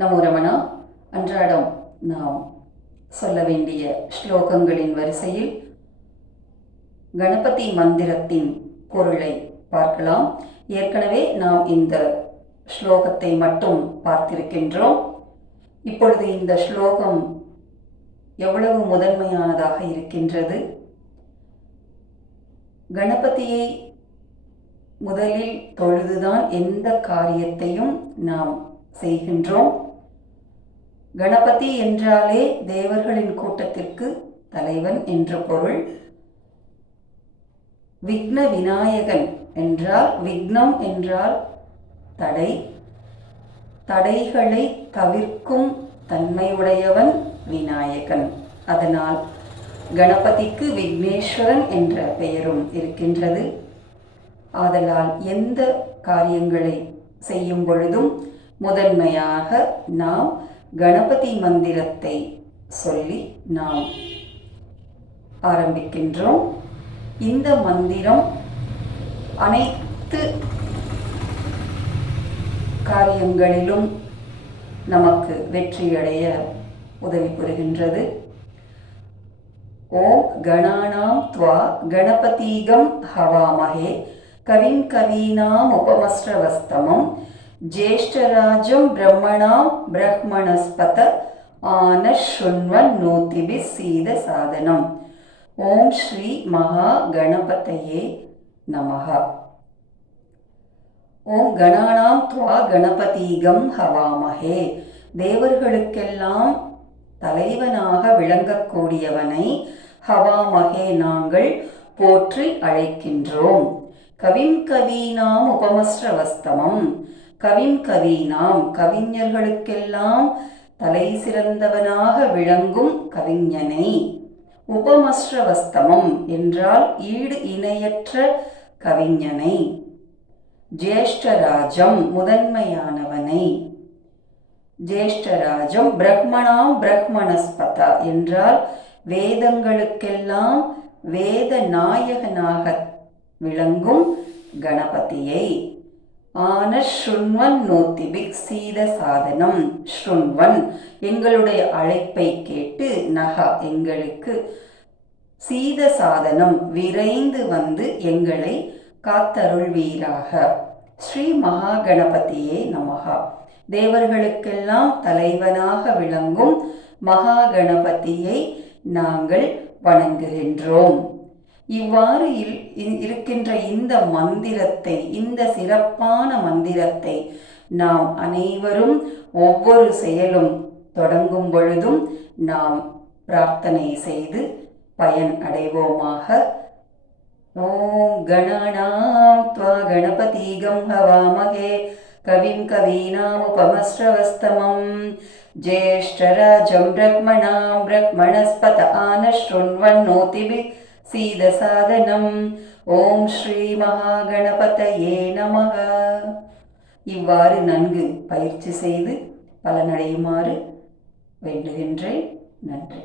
நமோ ரமணா. அன்றாடம் நாம் சொல்ல வேண்டிய ஸ்லோகங்களின் வரிசையில் கணபதி மந்திரத்தின் பொருளை பார்க்கலாம். ஏற்கனவே நாம் இந்த ஸ்லோகத்தை மட்டும் பார்த்திருக்கின்றோம். இப்பொழுது இந்த ஸ்லோகம் எவ்வளவு முதன்மையானதாக இருக்கின்றது. கணபதியை முதலில் தொழுதுதான் எந்த காரியத்தையும் நாம் செய்கின்றோம். கணபதி என்றாலே தேவர்களின் கூட்டத்திற்கு தலைவன் என்று பொருள். விக்ன விநாயகன் என்றால், விக்னம் என்றால் தடை, தடைகளை தவிர்க்கும் தன்மையுடையவன் விநாயகன். அதனால் கணபதிக்கு விக்னேஸ்வரன் என்ற பெயரும் இருக்கின்றது. ஆதலால் எந்த காரியங்களை செய்யும் பொழுதும் முதன்மையாக நாம் கணபதி மந்திரத்தை சொல்லி நாம் ஆரம்பிக்கின்றோம். இந்த மந்திரம் அனைத்து காரியங்களிலும் நமக்கு வெற்றியடைய உதவி புரிகின்றது. ஓம் கணானாம் த்வா கணபதீகம் ஹவாமஹே கவிம் கவீனாம் உபமஸ்ரவஸ்தமம் ஜேஷ்டராஜம் பிரம்மணாம் பிரஹ்மணஸ்பத ஆனஷுண்வன் நோதிபி சீத சாதனம். ஓம் ஸ்ரீ மகா கணபதையே நமஹ. ஓம் கணானாம் த்வா கணபதீகம் ஹவாமஹே, தேவர்களுக்கெல்லாம் தலைவனாக விளங்கக்கூடியவனை ஹவாமஹே நாங்கள் போற்றி அழைக்கின்றோம். கவிம் கவீனாம் உபமஸ்ரவஸ்தமம், கவிம் கவீனாம் கவிஞர்களுக்கெல்லாம் தலை சிறந்தவனாக விளங்கும் கவிஞனை, உபமஸ்ரவஸ்தமம் என்றால் ஈடு இணையற்ற கவிஞனை, ஜேஷ்டராஜம் முதன்மையானவனை, ஜேஷ்டராஜம் பிரஹ்மணாம் பிரஹ்மணஸ்பத என்றால் வேதங்களுக்கெல்லாம் வேத நாயகனாக விளங்கும் கணபதியை, ஆனஷுண்வன் நோதிபி சீத சாதனம். ஸ்ருண்வன் எங்களுடைய அழைப்பை கேட்டு, நக எங்களுக்கு, சீத சாதனம் விரைந்து வந்து எங்களை காத்தருள்வீராக. ஸ்ரீ மகா கணபதியே நமஹா, தேவர்களுக்கெல்லாம் தலைவனாக விளங்கும் மகா கணபதியை நாங்கள் வணங்குகின்றோம். இவ்வாறு இருக்கின்ற இந்த மந்திரத்தை, இந்த சிறப்பான மந்திரத்தை நாம் அனைவரும் ஒவ்வொரு செயலும் தொடங்கும் பொழுதும் நாம் பிரார்த்தனை செய்து பயன் அடைவோமாக. ஓம் கணானாம் த்வா கணபதீகம் ஹவாமஹே கவிம் கவீனாம் உபமஸ்ரவஸ்தமம் ஜேஷ்டராஜம் பிரஹ்மணாம் பிரஹ்மணஸ்பத ஆனஷுண்வன் நோதிபி சீத சாதனம். ஓம் ஸ்ரீ மகா கணபதையே நமஹ. இவ்வாறு நன்கு பயிற்சி செய்து பலனடையுமாறு வேண்டுகின்றேன். நன்றி.